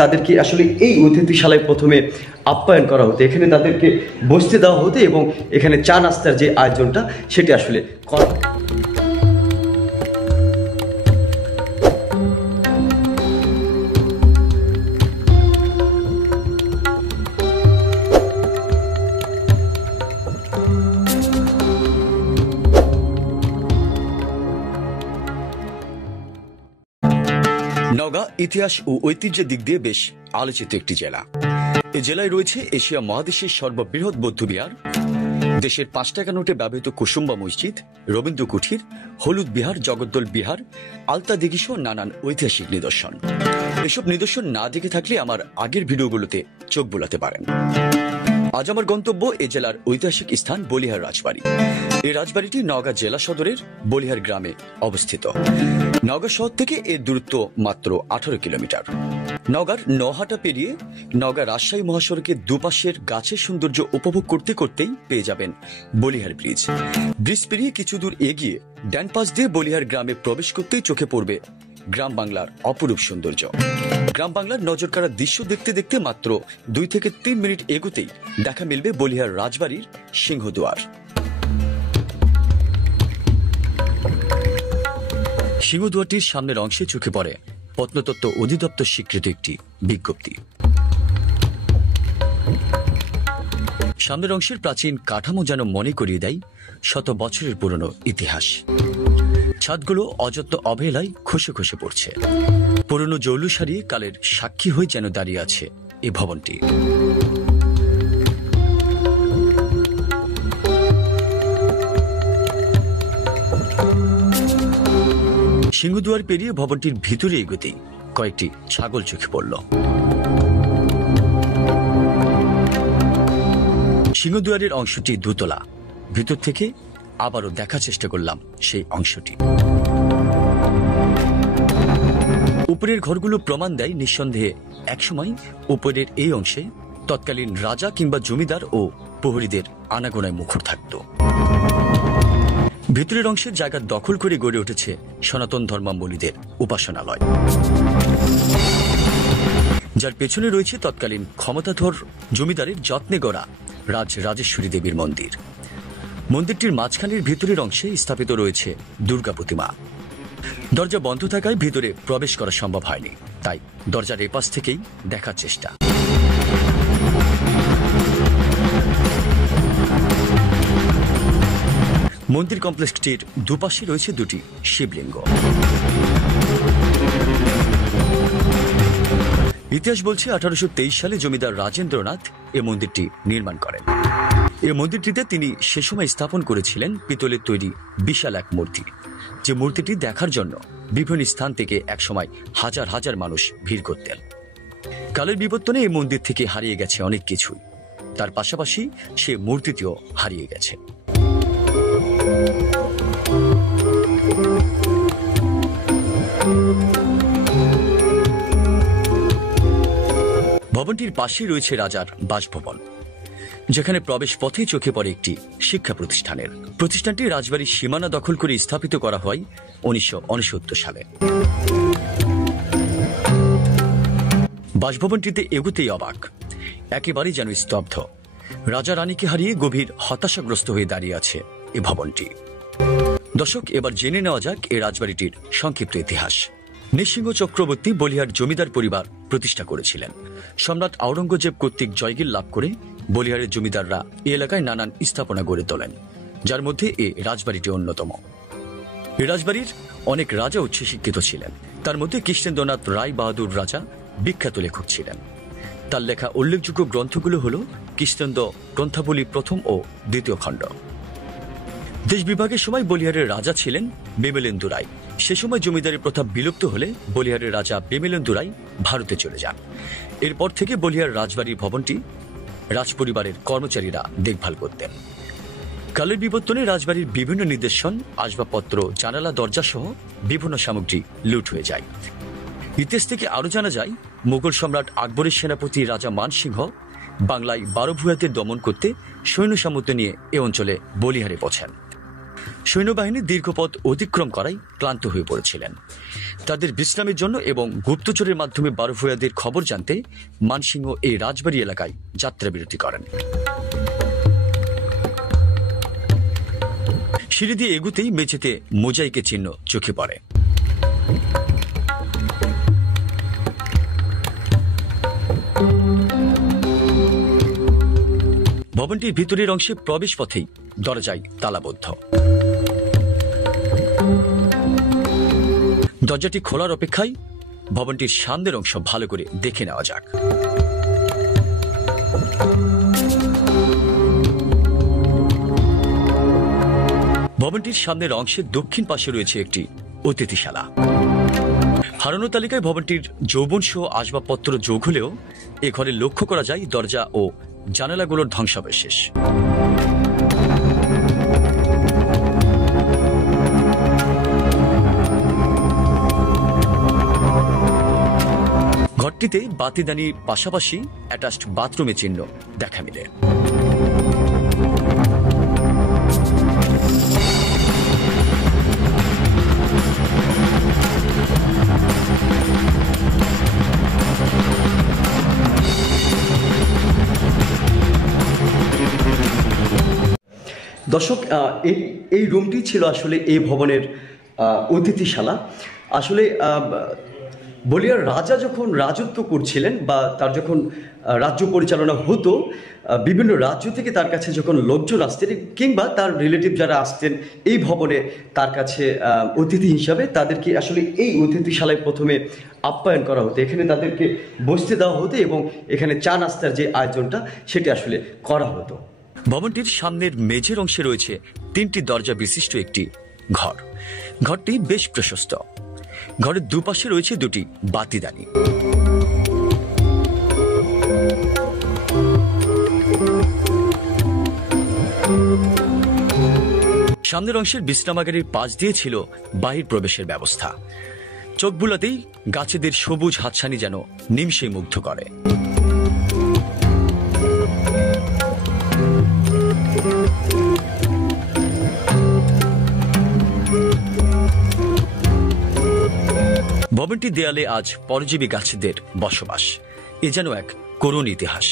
তাদেরকে আসলে এই অতিথিশালায় প্রথমে আপ্যায়ন করা হতো, এখানে তাদেরকে বসতে দেওয়া হতো এবং এখানে চা নাস্তার যে আয়োজনটা সেটি আসলে করা। নওগাঁ ইতিহাস ও ঐতিহ্যের দিক দিয়ে বেশ আলোচিত একটি জেলা। এই জেলায় রয়েছে এশিয়া মহাদেশের সর্ববৃহৎ বৌদ্ধবিহার, দেশের ৫ টাকা নোটে ব্যবহৃত কুসুম্বা মসজিদ, রবীন্দ্র কুঠির, হলুদ বিহার, জগদ্দল বিহার, আলতা দিঘি সহ নানান ঐতিহাসিক নিদর্শন। এসব নিদর্শন না দেখে থাকলে আমার আগের ভিডিওগুলোতে চোখ বোলাতে পারেন। আজ আমার গন্তব্য এ জেলার ঐতিহাসিক স্থান বলিহার রাজবাড়ি। এই রাজবাড়িটি নওগাঁ জেলা সদরের বলিহার গ্রামে অবস্থিত। নওগাঁ শহর থেকে এর দূরত্ব মাত্র 18 কিলোমিটার। নওগাঁর নহাটা পেরিয়ে নওগাঁ রাজশাহী মহাসড়কের দুপাশের গাছের সৌন্দর্য উপভোগ করতে করতেই পেয়ে যাবেন বলিহার ব্রিজ। ব্রিজ পেরিয়ে কিছু দূর এগিয়ে ডান পাশ দিয়ে বলিহার গ্রামে প্রবেশ করতেই চোখে পড়বে গ্রাম বাংলার অপরূপ সৌন্দর্য। গ্রাম বাংলার নজর কাড়া দৃশ্য দেখতে দেখতে মাত্র 2 থেকে 3 মিনিট এগোতেই দেখা মিলবে বলিহার রাজবাড়ির সিংহদুয়ার। সিংহদুয়ারটির সামনের অংশে চোখে পড়ে প্রত্নতত্ত্ব অধিদপ্তর স্বীকৃত একটি বিজ্ঞপ্তি। সামনের অংশের প্রাচীন কাঠামো যেন মনে করিয়ে দেয় শত বছরের পুরনো ইতিহাস। ছাদগুলো অযত্ন অবহেলায় খসে খসে পড়ছে। পুরনো জৌলুসারি কালের সাক্ষী হয়ে যেন দাঁড়িয়ে আছে এই ভবনটি। সিংহদুয়ার পেরিয়ে ভবনটির ভিতরে এগোতেই কয়েকটি ছাগল চোখে পড়ল। সিংহদুয়ারের অংশটি দোতলা। ভিতর থেকে আবারও দেখার চেষ্টা করলাম সেই অংশটি। উপরের ঘরগুলো প্রমাণ দেয় নিঃসন্দেহে একসময় উপরের এই অংশে তৎকালীন রাজা কিংবা জমিদার ও প্রহরীদের আনাগোনায় মুখর থাকত। ভিতরের অংশের জায়গা দখল করে গড়ে উঠেছে সনাতন ধর্মাবলম্বীদের উপাসনালয়, যার পেছনে রয়েছে তৎকালীন ক্ষমতাধর জমিদারের যত্নে গড়া রাজরাজেশ্বরী দেবীর মন্দির। মন্দিরটির মাঝখানের ভিতরের অংশে স্থাপিত রয়েছে দুর্গা প্রতিমা। দরজা বন্ধ থাকায় ভিতরে প্রবেশ করা সম্ভব হয়নি, তাই দরজার এপাশ থেকেই দেখার চেষ্টা। মন্দির কমপ্লেক্সটির দুপাশে রয়েছে দুটি শিবলিঙ্গ। ইতিহাস বলছে 1823 সালে জমিদার রাজেন্দ্রনাথ এ মন্দিরটি নির্মাণ করেন। এই মন্দিরটিতে তিনি সে সময় স্থাপন করেছিলেন পিতলের তৈরি বিশাল এক মূর্তি, যে মূর্তিটি দেখার জন্য বিভিন্ন স্থান থেকে একসময় হাজার হাজার মানুষ ভিড় করতেন। কালের বিবর্তনে এই মন্দির থেকে হারিয়ে গেছে অনেক কিছুই, তার পাশাপাশি সে মূর্তিটিও হারিয়ে গেছে। ভবনটির পাশে রয়েছে রাজার বাসভবন, যেখানে প্রবেশ পথেই চোখে পড়ে একটি শিক্ষা প্রতিষ্ঠানের। প্রতিষ্ঠানটি রাজবাড়ির সীমানা দখল করে স্থাপিত করা হয় 1969 সালে। বাসভবনটিতে এগোতেই অবাক, একেবারেই যেন স্তব্ধ। রাজা রানীকে হারিয়ে গভীর হতাশাগ্রস্ত হয়ে দাঁড়িয়ে আছে এই ভবনটি। দর্শক, এবার জেনে নেওয়া যাক এই রাজবাড়িটির সংক্ষিপ্ত ইতিহাস। নৃসিংহ চক্রবর্তী বলিহার জমিদার পরিবার প্রতিষ্ঠা করেছিলেন। সম্রাট আওরঙ্গজেব কর্তৃক জয়গির লাভ করে বলিহারের জমিদাররা এই এলাকায় নানান স্থাপনা গড়ে তোলেন, যার মধ্যে এই রাজবাড়িটি অন্যতম। এই রাজবাড়ির অনেক রাজা উচ্চশিক্ষিত ছিলেন। তার মধ্যে কৃষ্ণেন্দ্রনাথ রায় বাহাদুর রাজা বিখ্যাত লেখক ছিলেন। তার লেখা উল্লেখযোগ্য গ্রন্থগুলো হল কৃষ্ণেন্দ্র গ্রন্থাবলী প্রথম ও দ্বিতীয় খণ্ড। দেশ বিভাগের সময় বলিহারের রাজা ছিলেন বিমলেন্দু রায়। সে সময় জমিদারি প্রথা বিলুপ্ত হলে বলিহারের রাজা বিমলেন্দু রায় ভারতে চলে যান। এরপর থেকে বলিহার রাজবাড়ির ভবনটি রাজপরিবারের কর্মচারীরা দেখভাল করতেন। কালের বিবর্তনে রাজবাড়ির বিভিন্ন নিদর্শন, আসবাবপত্র, জানালা, দরজা সহ বিভিন্ন সামগ্রী লুট হয়ে যায়। ইতিহাস থেকে আরো জানা যায়, মুঘল সম্রাট আকবরের সেনাপতি রাজা মানসিংহ বাংলায় 12 ভূয়াদের দমন করতে সৈন্য সামন্ত নিয়ে এ অঞ্চলে বলিহারে পৌঁছান। সৈন্যবাহিনী দীর্ঘ পথ অতিক্রম করায় ক্লান্ত হয়ে পড়েছিলেন। তাদের বিশ্রামের জন্য এবং গুপ্তচরের মাধ্যমে বারোভূয়াদের খবর জানতে মানসিংহ এই রাজবাড়ি এলাকায় যাত্রাবিরতি করেন। সিঁড়ি দিয়ে এগুতেই মেঝেতে মোজাইকের চিহ্ন চোখে পড়ে। ভবনটির ভিতরের অংশে প্রবেশ পথেই দরজায় তালাবদ্ধ। দরজাটি খোলার অপেক্ষায় ভবনটির সামনের অংশ ভালো করে দেখে নেওয়া যাক। ভবনটির সামনের অংশের দক্ষিণ পাশে রয়েছে একটি অতিথিশালা। হারানো তালিকায় ভবনটির যৌবন সহ আসবাবপত্র যোগ হলেও এ ঘরে লক্ষ্য করা যায় দরজা ও জানালাগুলোর ধ্বংসাবশেষ। ঘরটিতে বাতিদানির পাশাপাশি অ্যাটাচড বাথরুমের চিহ্ন দেখা মিলে। দর্শক, এই রুমটি ছিল আসলে এই ভবনের অতিথিশালা। আসলে বলিয়ার রাজা যখন রাজত্ব করছিলেন বা তার যখন রাজ্য পরিচালনা হতো, বিভিন্ন রাজ্য থেকে তার কাছে যখন লোকজন আসতেন কিংবা তার রিলেটিভ যারা আসতেন এই ভবনে তার কাছে অতিথি হিসাবে, তাদেরকে আসলে এই অতিথিশালায় প্রথমে আপ্যায়ন করা হতো। এখানে তাদেরকে বসতে দেওয়া হতো এবং এখানে চা নাস্তার যে আয়োজনটা সেটা আসলে করা হতো। ভবনটির সামনের মেঝের অংশে রয়েছে 3টি দরজা বিশিষ্ট একটি ঘর। ঘরটি বেশ প্রশস্ত। ঘরের দুপাশে রয়েছে 2টি বাতিদানি। সামনের অংশের বিশ্রামাগারের পাশ দিয়ে ছিল বাহির প্রবেশের ব্যবস্থা। চোখ বুলাতেই গাছেদের সবুজ হাতছানি যেন নিমিষে মুগ্ধ করে। ভবনটির দেয়ালে আজ পরজীবী গাছেদের বসবাস। এ যেন এক করুণ ইতিহাস।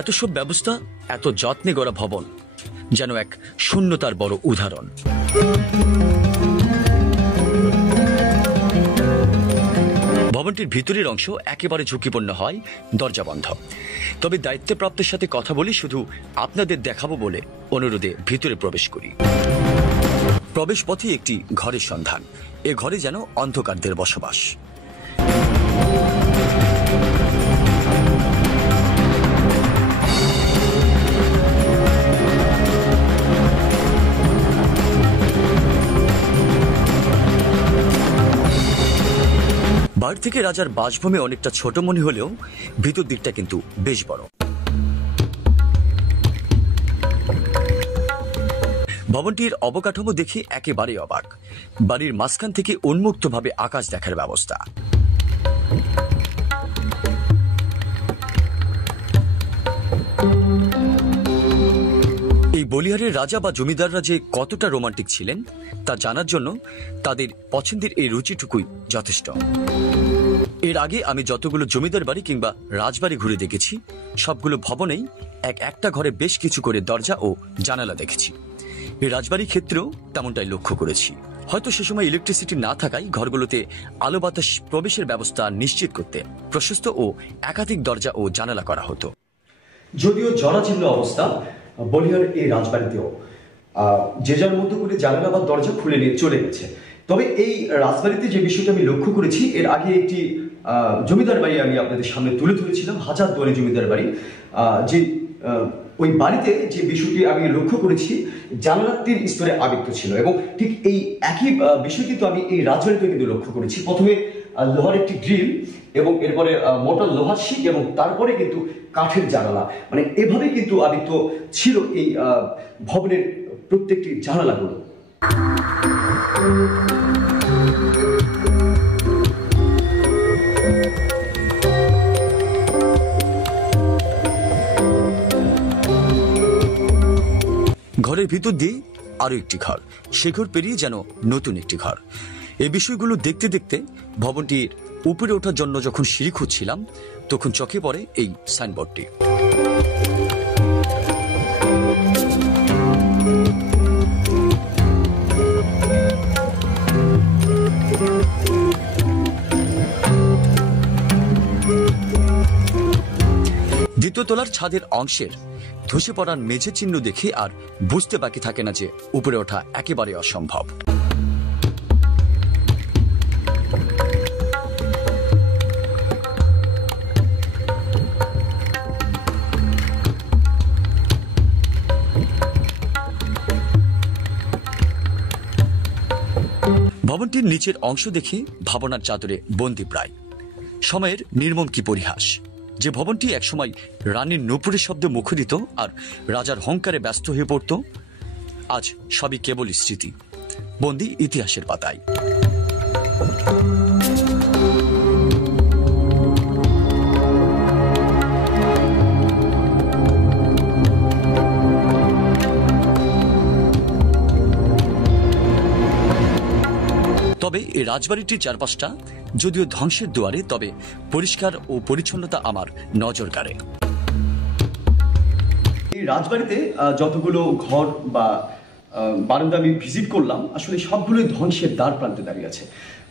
এত সব ব্যবস্থা, এত যত্নে গড়া ভবন যেন এক শূন্যতার বড় উদাহরণ। ভবনটির ভিতরের অংশ একেবারে ঝুঁকিপূর্ণ হয় দরজা বন্ধ। তবে দায়িত্বপ্রাপ্তের সাথে কথা বলি শুধু আপনাদের দেখাবো বলে অনুরোধে ভিতরে প্রবেশ করি। প্রবেশ পথে একটি ঘরের সন্ধান। এ ঘরে যেন অন্ধকারদের বসবাস। বাইরে থেকে রাজার বাসভূমি অনেকটা ছোট মনে হলেও ভিতর দিকটা কিন্তু বেশ বড়। ভবনটির অবকাঠামো দেখে একেবারে অবাক। বাড়ির মাঝখান থেকে উন্মুক্তভাবে আকাশ দেখার ব্যবস্থা। এই বলিহারের রাজা বা জমিদাররা যে কতটা রোমান্টিক ছিলেন তা জানার জন্য তাদের পছন্দের এই রুচিটুকুই যথেষ্ট। এর আগে আমি যতগুলো জমিদার বাড়ি কিংবা রাজবাড়ি ঘুরে দেখেছি, সবগুলো ভবনেই একটা ঘরে বেশ কিছু করে দরজা ও জানালা দেখেছি। এই রাজবাড়ির ক্ষেত্রেও তেমনটাই লক্ষ্য করেছি। হয়তো সে সময় ইলেকট্রিসিটি না থাকায় ঘরগুলোতে আলো বাতাস প্রবেশের ব্যবস্থা নিশ্চিত করতে প্রশস্ত ও একাধিক দরজা ও জানালা করা হতো। যদিও জরাজীর্ণ অবস্থা বলিহার এই রাজবাড়িতেও যে যার মতো করে জানালা বা দরজা খুলে নিয়ে চলে গেছে। তবে এই রাজবাড়িতে যে বিষয়টা আমি লক্ষ্য করেছি, এর আগে একটি জমিদার বাড়ি আমি আপনাদের সামনে তুলে ধরেছিলাম, হাজারদুয়ারি জমিদার বাড়ি। যে ওই বাড়িতে যে বিষয়টি আমি লক্ষ্য করেছি, জানালার 3 স্তরে আবৃত ছিল এবং ঠিক এই একই বিষয় কিন্তু আমি এই রাজবাড়িতে কিন্তু লক্ষ্য করেছি। প্রথমে লোহার একটি গ্রিল এবং এরপরে মোটা লোহার শিক এবং তারপরে কিন্তু কাঠের জানালা, মানে এভাবে কিন্তু আবৃত ছিল এই ভবনের প্রত্যেকটি জানালাগুলো। ঘরের ভিতর দিয়ে আরো একটি ঘর, সে ঘর পেরিয়ে যেন নতুন একটি ঘর। এই বিষয়গুলো দেখতে দেখতে ভবনটির উপরে ওঠার জন্য যখন সিঁড়ি খুঁজছিলাম, তখন চোখে পড়ে এই সাইনবোর্ডটি। দ্বিতীয় তলার ছাদের অংশের ধসে পড়ার মেঝে চিহ্ন দেখে আর বুঝতে বাকি থাকে না যে উপরে ওঠা একেবারে অসম্ভব। ভবনটির নিচের অংশ দেখে ভাবনার চাদরে বন্দী প্রায়। সময়ের নির্মম কি পরিহাস, যে ভবনটি একসময় রানীর নূপুরের শব্দে মুখরিত আর রাজার হংকারে ব্যস্ত হয়ে পড়ত, আজ সবই কেবল স্মৃতি, বন্দী ইতিহাসের পাতায়। তবে এই রাজবাড়িটির চারপাশটা যদিও ধ্বংসের দুয়ারে, তবে পরিষ্কার ও পরিচ্ছন্নতা আমার নজর কাড়ে। এই রাজবাড়িতে যতগুলো ঘর বা বারান্দা আমি ভিজিট করলাম, আসলে সবগুলোই ধ্বংসের দ্বার প্রান্তে দাঁড়িয়ে আছে।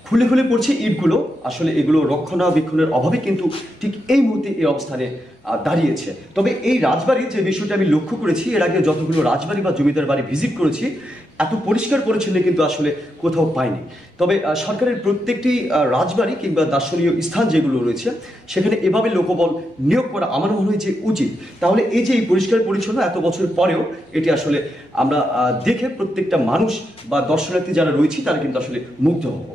খুলে খুলে পড়ছে ইটগুলো। আসলে এগুলো রক্ষণাবেক্ষণের অভাবে কিন্তু ঠিক এই মুহূর্তে এই অবস্থানে দাঁড়িয়েছে। তবে এই রাজবাড়ির যে বিষয়টা আমি লক্ষ্য করেছি, এর আগে যতগুলো রাজবাড়ি বা জমিদার বাড়ি ভিজিট করেছি, এত পরিষ্কার পরিচ্ছন্ন কিন্তু আসলে কোথাও পাইনি। তবে সরকারের প্রত্যেকটি রাজবাড়ি কিংবা দার্শনীয় স্থান যেগুলো রয়েছে, সেখানে এভাবে লোকবল নিয়োগ করা আমার মনে হয় যে উচিত। তাহলে এই যে এই পরিষ্কার পরিচ্ছন্ন এত বছর পরেও এটি আসলে আমরা দেখে প্রত্যেকটা মানুষ বা দর্শনার্থী যারা রয়েছে তারা কিন্তু আসলে মুগ্ধ হব।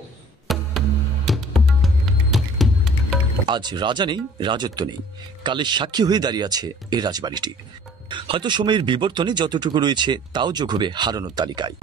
আজ রাজা নেই, রাজত্ব নেই, কালের সাক্ষী হয়ে দাঁড়িয়ে আছে এই রাজবাড়িটি। হয়তো সময়ের বিবর্তনে যতটুকু রয়েছে তাও যোগ হবে হারানোর তালিকায়।